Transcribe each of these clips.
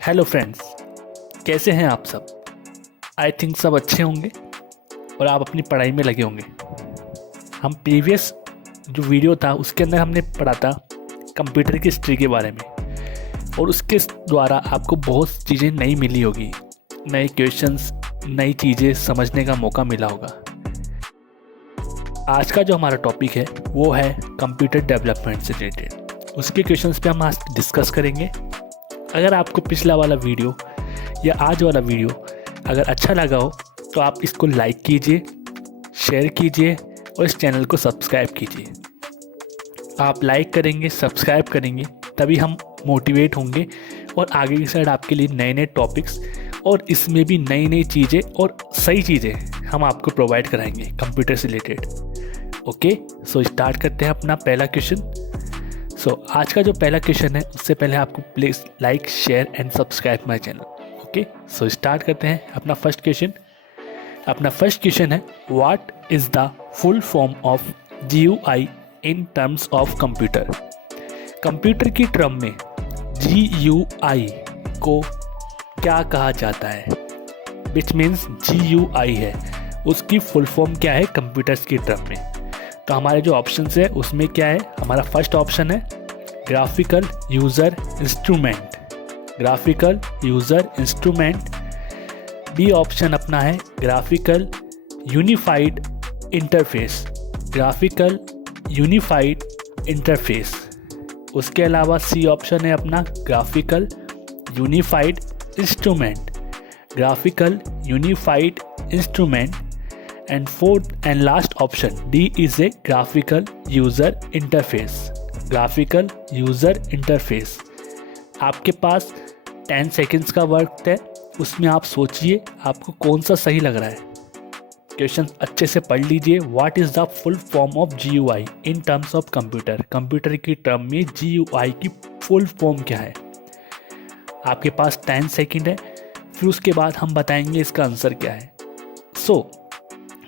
Hello friends, कैसे हैं आप सब। आई थिंक सब अच्छे होंगे और आप अपनी पढ़ाई में लगे होंगे। हम प्रीवियस जो वीडियो था उसके अंदर हमने पढ़ा था कंप्यूटर की हिस्ट्री के बारे में और उसके द्वारा आपको बहुत चीज़ें नई मिली होगी, नए क्वेश्चंस, नई चीज़ें समझने का मौका मिला होगा। आज का जो हमारा टॉपिक है वो है कंप्यूटर डेवलपमेंट से रिलेटेड। उसके क्वेश्चंस पे हम आज डिस्कस करेंगे। अगर आपको पिछला वाला वीडियो या आज वाला वीडियो अगर अच्छा लगा हो तो आप इसको लाइक कीजिए, शेयर कीजिए और इस चैनल को सब्सक्राइब कीजिए। आप लाइक करेंगे, सब्सक्राइब करेंगे तभी हम मोटिवेट होंगे और आगे की साइड आपके लिए नए नए टॉपिक्स और इसमें भी नई नई चीज़ें और सही चीज़ें हम आपको प्रोवाइड कराएंगे कंप्यूटर से रिलेटेड। ओके, सो स्टार्ट करते हैं अपना पहला क्वेश्चन। आज का जो पहला क्वेश्चन है उससे पहले आपको please like, share and subscribe my channel. Okay, so start करते हैं अपना फर्स्ट क्वेश्चन। अपना फर्स्ट क्वेश्चन है, what is the full form of GUI in terms of computer. Computer की टर्म में GUI को क्या कहा जाता है, विच मीन्स GUI है, उसकी फुल फॉर्म क्या है कंप्यूटर्स की टर्म में। तो हमारे जो ऑप्शंस है उसमें क्या है, हमारा फर्स्ट ऑप्शन है graphical user instrument, graphical user instrument. B option अपना है graphical unified interface, graphical unified interface. उसके अलावा सी ऑप्शन है अपना graphical unified instrument, graphical unified instrument. And fourth and last option D is a graphical user interface, graphical user interface. आपके पास 10 seconds का वक्त है, उसमें आप सोचिए आपको कौन सा सही लग रहा है। क्वेश्चन अच्छे से पढ़ लीजिए। What is the full form of GUI in terms of computer, computer की टर्म में GUI की फुल फॉर्म क्या है। आपके पास 10 सेकेंड है, फिर उसके बाद हम बताएंगे इसका आंसर क्या है।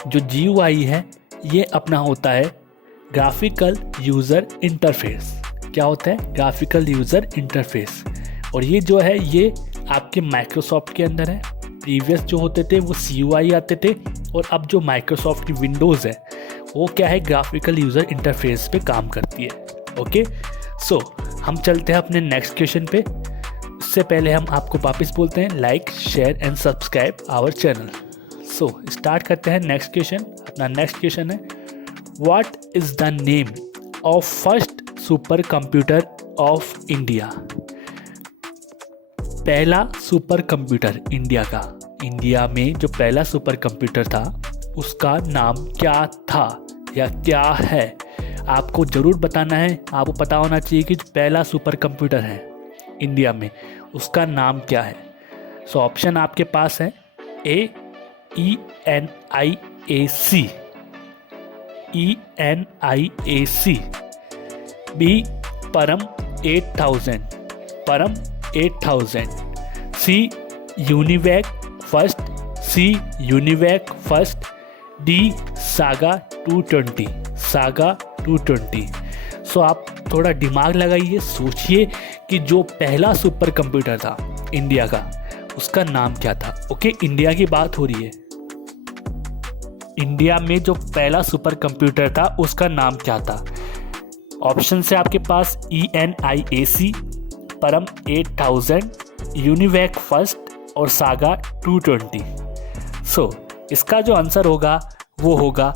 जो GUI है ये अपना होता है ग्राफिकल यूज़र इंटरफेस। क्या होता है, ग्राफिकल यूज़र इंटरफेस। और ये जो है ये आपके माइक्रोसॉफ्ट के अंदर है। प्रीवियस जो होते थे वो CUI आते थे और अब जो माइक्रोसॉफ्ट की विंडोज़ है वो क्या है, ग्राफिकल यूज़र इंटरफेस पे काम करती है। ओके, हम चलते हैं अपने नेक्स्ट क्वेश्चन पे। उससे पहले हम आपको वापस बोलते हैं like, share and subscribe our channel. Start करते हैं नेक्स्ट क्वेश्चन। अपना नेक्स्ट क्वेश्चन है, what is the name of first super computer of India. पहला सुपर कंप्यूटर इंडिया का, इंडिया में जो पहला सुपर कंप्यूटर था उसका नाम क्या था या क्या है, आपको ज़रूर बताना है। आपको पता होना चाहिए कि जो पहला सुपर कंप्यूटर है इंडिया में उसका नाम क्या है। ऑप्शन आपके पास है ENIAC, ENIAC। बी परम 8000, Param 8000। C UNIVAC first, C UNIVAC first. D Saga 220, Saga 220। आप थोड़ा दिमाग लगाइए, सोचिए कि जो पहला सुपर कंप्यूटर था इंडिया का उसका नाम क्या था। ओके, इंडिया की बात हो रही है। इंडिया में जो पहला सुपर कंप्यूटर था उसका नाम क्या था। ऑप्शन से आपके पास ENIAC, परम 8000, यूनिवैक फर्स्ट और सागा 220। इसका जो आंसर होगा वो होगा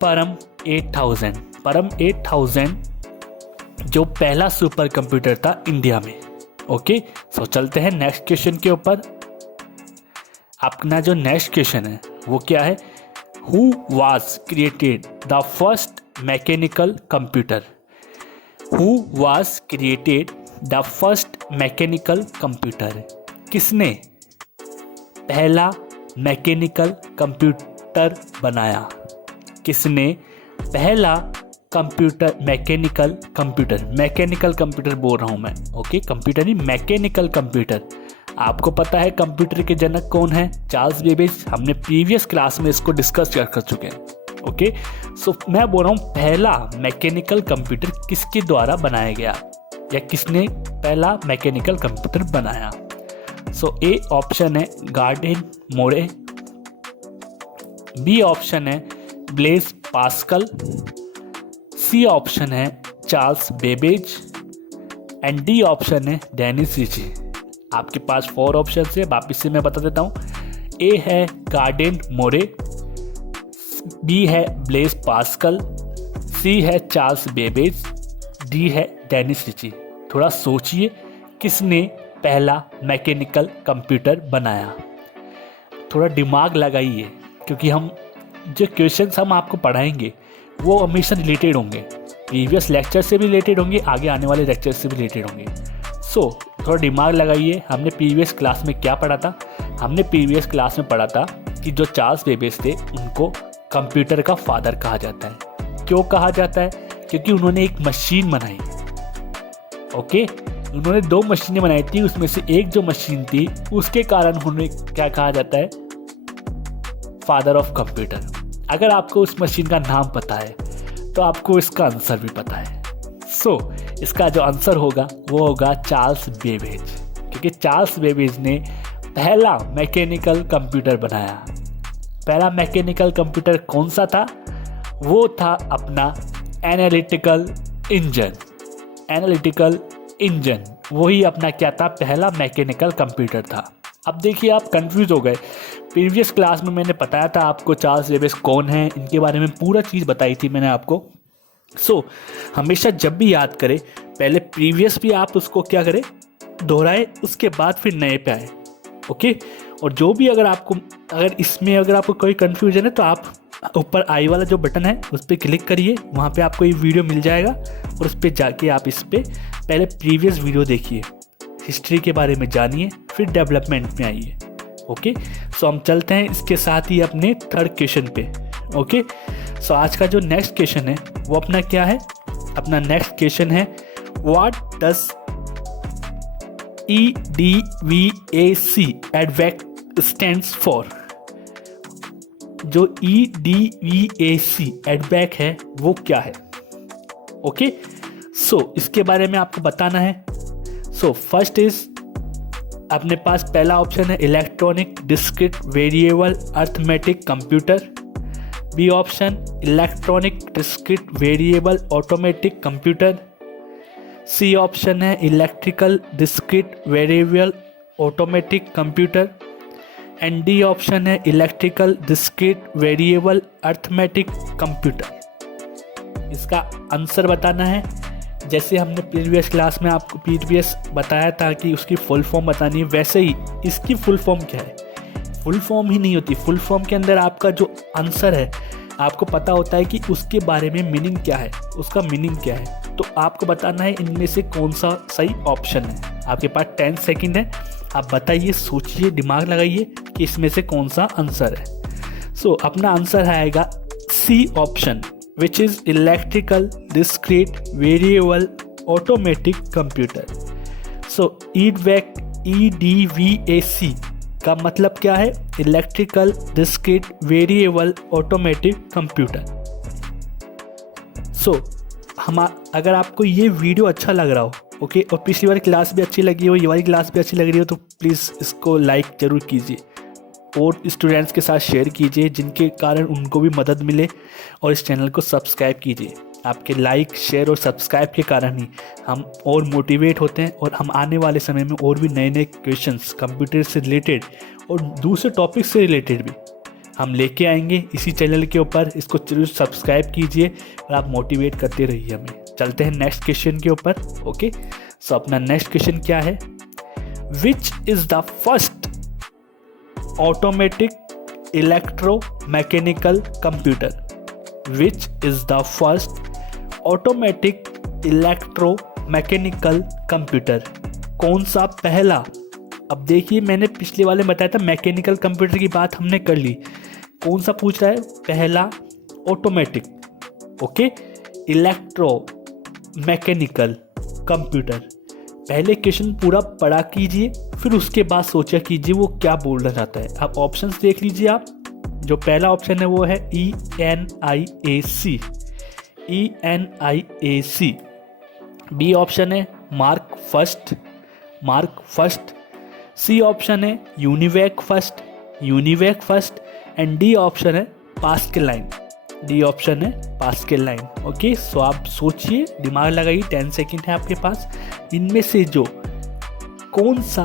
परम 8000, परम 8000 जो पहला सुपर कंप्यूटर था इंडिया में। ओके, चलते हैं नेक्स्ट क्वेश्चन के ऊपर। अपना जो नेक्स्ट क्वेश्चन है वो क्या है, who was created the first mechanical computer. Who was created the first mechanical computer, किसने पहला मैकेनिकल कंप्यूटर बनाया, किसने पहला कंप्यूटर, मैकेनिकल कंप्यूटर बोल रहा हूँ मैं। ओके, कंप्यूटर नहीं, मैकेनिकल कंप्यूटर। आपको पता है कंप्यूटर के जनक कौन है, चार्ल्स बेबेज। हमने प्रीवियस क्लास में इसको डिस्कस कर चुके हैं। ओके, मैं बोल रहा हूँ पहला मैकेनिकल कंप्यूटर किसके द्वारा बनाया गया या किसने पहला मैकेनिकल कंप्यूटर बनाया। सो ए ऑप्शन है गार्डेन मोरे, बी ऑप्शन है ब्लेज पास्कल, सी ऑप्शन है Charles Babbage and D option है डेनिस रिची। आपके पास 4 ऑप्शन है, वापिस से मैं बता देता हूँ। ए है गार्डेन मोरे, बी है ब्लेज पास्कल, सी है चार्ल्स बेबेज, डी है डेनिस रिची। थोड़ा सोचिए किसने पहला मैकेनिकल कंप्यूटर बनाया, थोड़ा दिमाग लगाइए, क्योंकि हम जो क्वेश्चंस हम आपको पढ़ाएंगे वो हमेशा रिलेटेड होंगे, प्रीवियस लेक्चर से भी रिलेटेड होंगे, आगे आने वाले लेक्चर से भी रिलेटेड होंगे। सो थोड़ा दिमाग लगाइए। हमने प्रीवियस क्लास में क्या पढ़ा था? हमने प्रीवियस क्लास में पढ़ा था कि जो चार्ल्स बेबेज थे उनको कंप्यूटर का फादर कहा जाता है। क्यों कहा जाता है? क्योंकि उन्होंने एक मशीन बनाई। ओके, उन्होंने 2 मशीनें बनाई थी, उसमें से एक जो मशीन थी उसके कारण उन्हें क्या कहा जाता है? Father of computer. अगर आपको उस मशीन का नाम पता है तो आपको इसका आंसर भी पता है। सो इसका जो आंसर होगा वो होगा चार्ल्स बेबेज, क्योंकि चार्ल्स बेबेज ने पहला मैकेनिकल कंप्यूटर बनाया। पहला मैकेनिकल कंप्यूटर कौन सा था? वो था अपना एनालिटिकल इंजन। एनालिटिकल इंजन वही अपना क्या था? पहला मैकेनिकल कंप्यूटर था। अब देखिए आप कंफ्यूज हो गए। प्रीवियस क्लास में मैंने बताया था आपको चार्ल्स बेबेज कौन है, इनके बारे में पूरा चीज़ बताई थी मैंने आपको। सो हमेशा जब भी याद करें, पहले प्रीवियस भी आप उसको क्या करें? दोहराए, उसके बाद फिर नए पे आए। ओके, और जो भी अगर आपको कोई कन्फ्यूजन है तो आप ऊपर आई वाला जो बटन है उस पर क्लिक करिए, वहाँ पे आपको ये वीडियो मिल जाएगा और उस पर जाके आप इस पर पहले प्रीवियस वीडियो देखिए, हिस्ट्री के बारे में जानिए, फिर डेवलपमेंट में आइए। ओके, सो हम चलते हैं इसके साथ ही अपने थर्ड क्वेश्चन पे। ओके, सो आज का जो नेक्स्ट क्वेश्चन है वो अपना क्या है? अपना नेक्स्ट क्वेश्चन है what does EDVAC एडवेक stands for. जो EDVAC एडवेक है वो क्या है? ओके, सो इसके बारे में आपको बताना है। सो फर्स्ट इज अपने पास पहला ऑप्शन है electronic discrete variable arithmetic computer, B option electronic discrete variable automatic computer, C option है electrical discrete variable automatic computer and D option है electrical discrete variable arithmetic computer. इसका answer बताना है। जैसे हमने प्रीवियस क्लास में आपको प्रीवियस बताया था कि उसकी फुल फॉर्म बतानी है, वैसे ही इसकी फुल फॉर्म क्या है? फुल फॉर्म ही नहीं होती, फुल फॉर्म के अंदर आपका जो आंसर है आपको पता होता है कि उसके बारे में मीनिंग क्या है, उसका मीनिंग क्या है। तो आपको बताना है इनमें से कौन सा सही ऑप्शन है। आपके पास 10 सेकंड है, आप बताइए, सोचिए, दिमाग लगाइए कि इसमें से कौन सा आंसर है। सो अपना आंसर आएगा C option, which is electrical discrete variable automatic computer। so EDVAC का मतलब क्या है? Electrical discrete variable automatic computer. So अगर आपको ये वीडियो अच्छा लग रहा हो, ओके, और पिछली वाली क्लास भी अच्छी लगी हो, ये वाली क्लास भी अच्छी लग रही हो, तो प्लीज़ इसको लाइक ज़रूर कीजिए और स्टूडेंट्स के साथ शेयर कीजिए, जिनके कारण उनको भी मदद मिले, और इस चैनल को सब्सक्राइब कीजिए। आपके लाइक, शेयर और सब्सक्राइब के कारण ही हम और मोटिवेट होते हैं और हम आने वाले समय में और भी नए नए क्वेश्चंस कंप्यूटर से रिलेटेड और दूसरे टॉपिक से रिलेटेड भी हम लेके आएंगे इसी चैनल के ऊपर। इसको जरूर सब्सक्राइब कीजिए और आप मोटिवेट करते रहिए हमें। चलते हैं नेक्स्ट क्वेश्चन के ऊपर। ओके, सो अपना नेक्स्ट क्वेश्चन क्या है? Which is the first automatic electromechanical computer? Which is the first automatic electromechanical computer? कौन सा पहला? अब देखिए, मैंने पिछले वाले में बताया था मैकेनिकल कंप्यूटर की बात हमने कर ली। कौन सा पूछ रहा है? पहला automatic, okay, electro mechanical computer. पहले क्वेश्चन पूरा पढ़ा कीजिए, फिर उसके बाद सोचा कीजिए वो क्या बोलना चाहता है। अब ऑप्शंस देख लीजिए आप। जो पहला ऑप्शन है वो है ENIAC, बी ऑप्शन है मार्क फर्स्ट, सी ऑप्शन है UNIVAC first and D option है पास्कल लाइन। डी ऑप्शन है पास्कल लाइन। ओके, सो आप सोचिए, दिमाग लगाइए, 10 सेकेंड है आपके पास। इनमें से जो कौन सा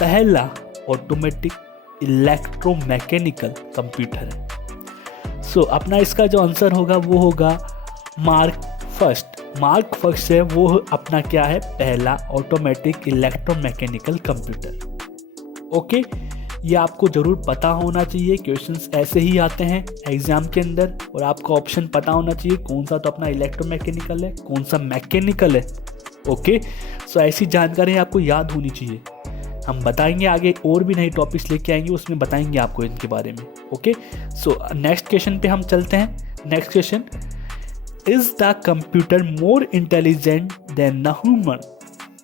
पहला ऑटोमेटिक इलेक्ट्रोमैकेनिकल कंप्यूटर है? सो अपना इसका जो आंसर होगा वो होगा मार्क फर्स्ट है वो अपना क्या है, पहला ऑटोमेटिक इलेक्ट्रोमैकेनिकल कंप्यूटर। ओके, ये आपको ज़रूर पता होना चाहिए, क्वेश्चंस ऐसे ही आते हैं एग्जाम के अंदर, और आपको ऑप्शन पता होना चाहिए कौन सा तो अपना इलेक्ट्रोमैकेनिकल है, कौन सा मैकेनिकल है। ओके, सो ऐसी जानकारी आपको याद होनी चाहिए। हम बताएंगे आगे, और भी नए टॉपिक्स लेके आएंगे, उसमें बताएंगे आपको इनके बारे में। ओके, सो नेक्स्ट क्वेश्चन पे हम चलते हैं। Next question, is the computer more intelligent then the human?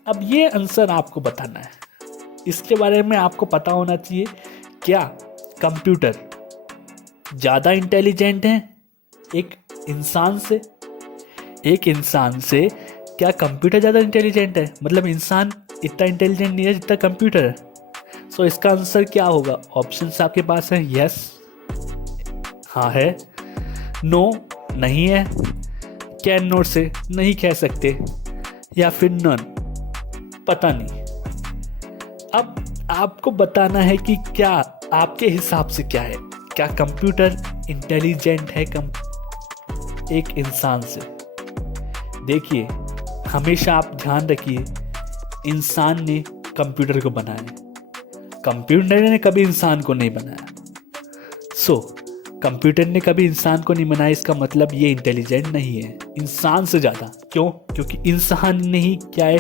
अब ये आंसर आपको बताना है, इसके बारे में आपको पता होना चाहिए। क्या कंप्यूटर ज़्यादा इंटेलिजेंट है एक इंसान से? क्या कंप्यूटर ज़्यादा इंटेलिजेंट है? मतलब इंसान इतना इंटेलिजेंट नहीं है जितना कंप्यूटर है। सो इसका आंसर क्या होगा? ऑप्शंस आपके पास है, यस हाँ है, नो नहीं है, कैन नॉट से नहीं कह सकते, या फिर नन पता नहीं। अब आपको बताना है कि क्या आपके हिसाब से क्या है, क्या कंप्यूटर इंटेलिजेंट है एक इंसान से? देखिए, हमेशा आप ध्यान रखिए, इंसान ने कंप्यूटर को बनाया, कंप्यूटर ने कभी इंसान को नहीं बनाया। सो कंप्यूटर ने कभी इंसान को नहीं बनाया, इसका मतलब ये इंटेलिजेंट नहीं है इंसान से ज़्यादा। क्यों? क्योंकि इंसान ने ही क्या है,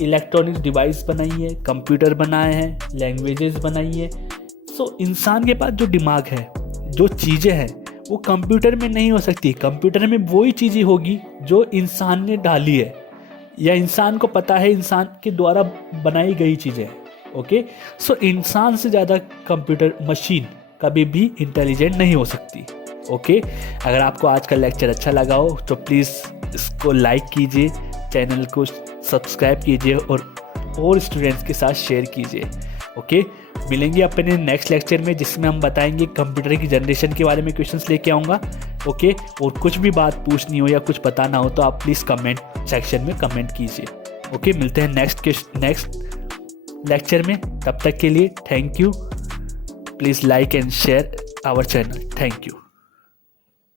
इलेक्ट्रॉनिक डिवाइस बनाई है, कंप्यूटर बनाए हैं, लैंग्वेजेस बनाई है। सो इंसान के पास जो दिमाग है, जो चीज़ें हैं, वो कंप्यूटर में नहीं हो सकती। कंप्यूटर में वही चीज़ें होगी जो इंसान ने डाली है, या इंसान को पता है इंसान के द्वारा बनाई गई चीज़ें। ओके, सो इंसान से ज़्यादा कंप्यूटर मशीन कभी भी इंटेलिजेंट नहीं हो सकती। ओके, अगर आपको आज का लेक्चर अच्छा लगा हो तो प्लीज़ इसको लाइक कीजिए, चैनल को सब्सक्राइब कीजिए और स्टूडेंट्स के साथ शेयर कीजिए। ओके, मिलेंगे अपने नेक्स्ट लेक्चर में, जिसमें हम बताएंगे कंप्यूटर की जनरेशन के बारे में क्वेश्चंस लेके आऊँगा। ओके, और कुछ भी बात पूछनी हो या कुछ बताना हो तो आप प्लीज़ कमेंट सेक्शन में कमेंट कीजिए। ओके, मिलते हैं नेक्स्ट लेक्चर में। तब तक के लिए thank you. Please like and share our channel. Thank you.